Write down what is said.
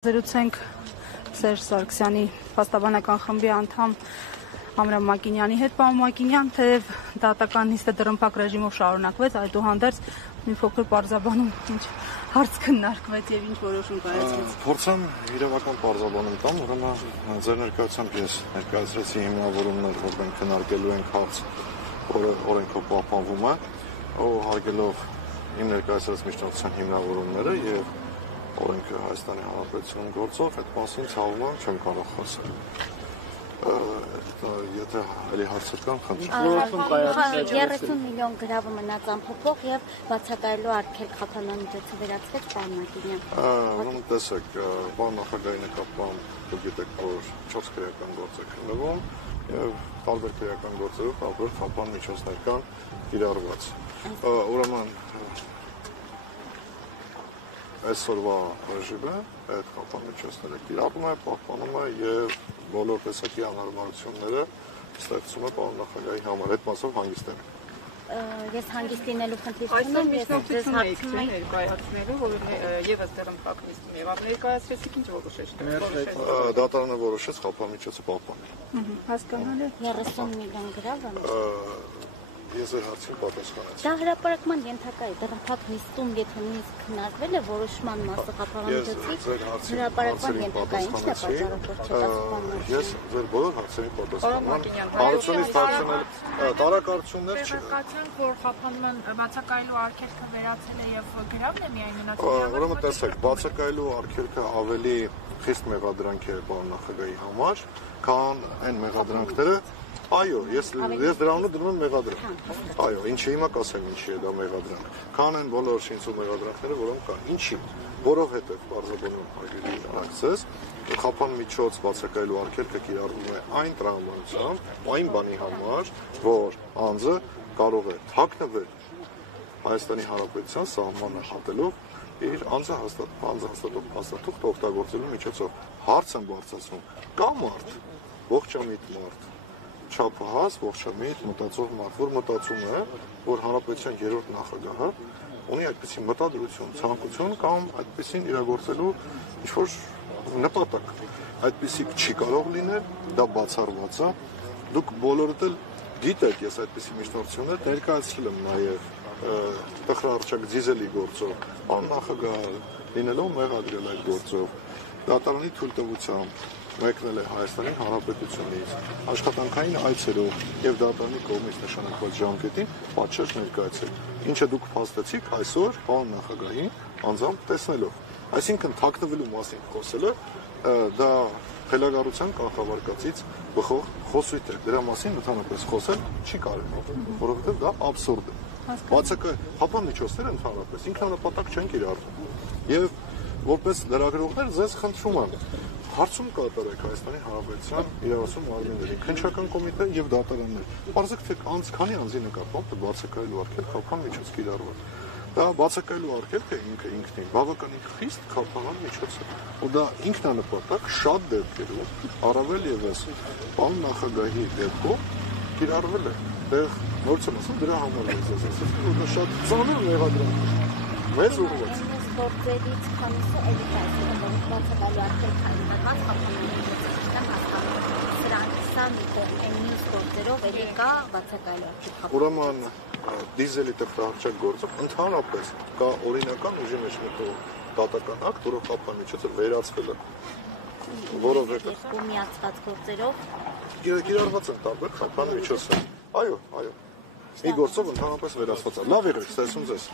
Զրուցենք Սերժ Սարգսյանի փաստաբանական խմբի անդամ Ամրամ Մակինյանի հետ, պարոն Մակինյան, թեև դատական նիստը դռնփակ ռեժիմով շարունակվեց, այդուհանդերձ մի փոքր պարզաբանում ինչ հարց քննարկվեց եւ ինչ որոշում կայացվեց։ Փորձեմ իրավական պարզաբանում տամ, ուրեմն ձեր ներկայությամբ ես ներկայացրեցի հիմնավորումներ, որ մենք քննարկելու ենք հարց, որը օրենքով պահպանվում է, հարգելով իմ ներկայացրած միջնորդության հիմնավորումները եւ օրենքը Հայաստանի Հանրապետությունում գործող, այդ մասին ցավոք չեմ կարող խոսել։ Եթե այլ հարցեր կան, խնդրում 30 միլիոն գրավում մնաց անփոփոխ եւ բացակայելու արգելք խափանամիջոցը վերացվեց, պարոն Մակինյան։ Ուրեմն տեսեք, պարոն նախագահի նկատմամբ դուք գիտեք, որ 4 քրեական գործ է քննվում եւ տարբեր քրեական գործերով տարբեր խափանամիջոցներ կան կիրառված։ Ուրեմն այսօրվա ռեժիմը այդ խափանամիջոցները կիրառում է, պահպանում է եւ բոլոր տեսակի անհարմարությունները ստեղծում է պարոն նախագահի համար, այդ մասով հանգիստ եմ։ Ես հանգիստ լինելու խնդիր չունեմ, ես ձեզ հարցնում եմ ներկայացնելու, որ եւս դեռ նիստում եւ ներկայացրեցիք ինչ որոշեցիք։ Դատարանը որոշեց խափանամիջոցը պահպանել։ Հասկանալի։ 30 միլիոն գրավ Ես այդ հարցին պատասխանեցի։ Դա հրապարակման ենթակա է, դեռ նիստում եթե նույնիսկ քննարկվել է որոշման մասը խափանամիջոցի հրապարակման ենթակա է, ինչն է պատճառը, Ես ձեր բոլոր հարցերին պատասխանում եմ։ Հարցերից տարածել տարակարծություններ չի։ Կացանք, որ խափանման բացակայելու արգելքը վերացել է եւ գրավն է միայն մնացել։ Ուրեմն տեսեք, բացակայելու արգելքը ավելի խիստ մեղադրանք է պարոն նախագահի համար, քան այն մեղադրանքները Այո, ես դրանով դնում եմ մեղադրանք։ Այո, ինչի հիմա կասեմ ինչի է դա մեղադրանք։ Քան են բոլոր շինցու մեղադրանքները, որոնք կան։ Ինչի։ Որովհետև բարձրաբանում հարգելի ակցես, խափանամիջոց բացակայելու արգելքը կիրառվում է այն տրամաբանությամբ, այն բանի համար, որ անձը կարող է թաքնվել Հայաստանի Հանրապետության սահմանը հատելով իր անձը հաստատող օգտագործելու միջոցով։ Հարց են բարձրացնում կա մարդ, ողջամիտ մարդ, չափահաս, ողջամիտ, մտածող մարդ, որ մտածում է, որ Հանրապետության երրորդ նախագահը ունի այդպիսի մտադրություն, ցանկություն կամ այդպիսին իրագործելու ինչ-որ նպատակ։ Այդպիսի չի կարող լինել, դա բացառված է։ Դուք բոլորդ էլ գիտեք, ես այդպիսի միջնորդություններ ներկայացրել եմ նաև տխրահռչակ դիզելի գործով, աննախագահ լինելով մեղադրել այդ գործով, դատարանի թույլտվությամբ մեկնել է Հայաստանի Հանրապետությունից, աշխատանքային այցերով եւ դատարանի կողմից նշանակված ժամկետին պատշաճ ներկայացել, ինչը դուք փաստեցիք այսօր պարոն նախագահին անձամբ տեսնելով։ Այսինքն թաքնվելու մասին խոսելը դա խելագարության կանխավարկածից բխող խոսույթ է։ Դրա մասին ընդհանրապես խոսել չի կարելի, որովհետեւ դա աբսուրդ է։ Բացակայ խափանամիջոցները ընդհանրապես ինքնանպատակ չեն կիրառվում։ Եվ որպես լրագրողներ ձեզ խնդրում եմ հարցում կատարեք Հայաստանի Հանրապետության իրավասու մարմիններին, քննչական կոմիտե եւ դատարաններ։ Պարզեք թե քանի անձի նկատմամբ բացակայելու արգելք խափանամիջոց կիրառվել։ Դա բացակայելու արգելքը ինքնին բավականին խիստ խափանամիջոց է։ Ու դա ինքնանպատակ շատ դեպքերում առավել եւս պարոն նախագահի դեպքում կիրառվել է։ Դեռ նորից եմ ասում դրա համար ես ասացի, որ դա շատ ծանր մեղադրանք է։ Մեծ ուղղված գործերից քանիսը էլի կայացել, որ բացակայելու արգելք հայտնված խափանամիջոցը հասկանում սրանք սա այն մյուս գործերով էլի կա բացակայելու արգելք։ Ուրեմն դիզելի տխրահռչակ գործով ընդհանրապես կա օրինական ուժի մեջ մտող դատական ակտ, որով խափանամիջոցը վերացվել է։ Որովհետև միացված գործերով կիրառված են տարբեր խափանամիջոցներ։ Այո։ Մի գործով ընդհանրապես վերացված է։ Լավ եղեք, ստեսում ձեզ։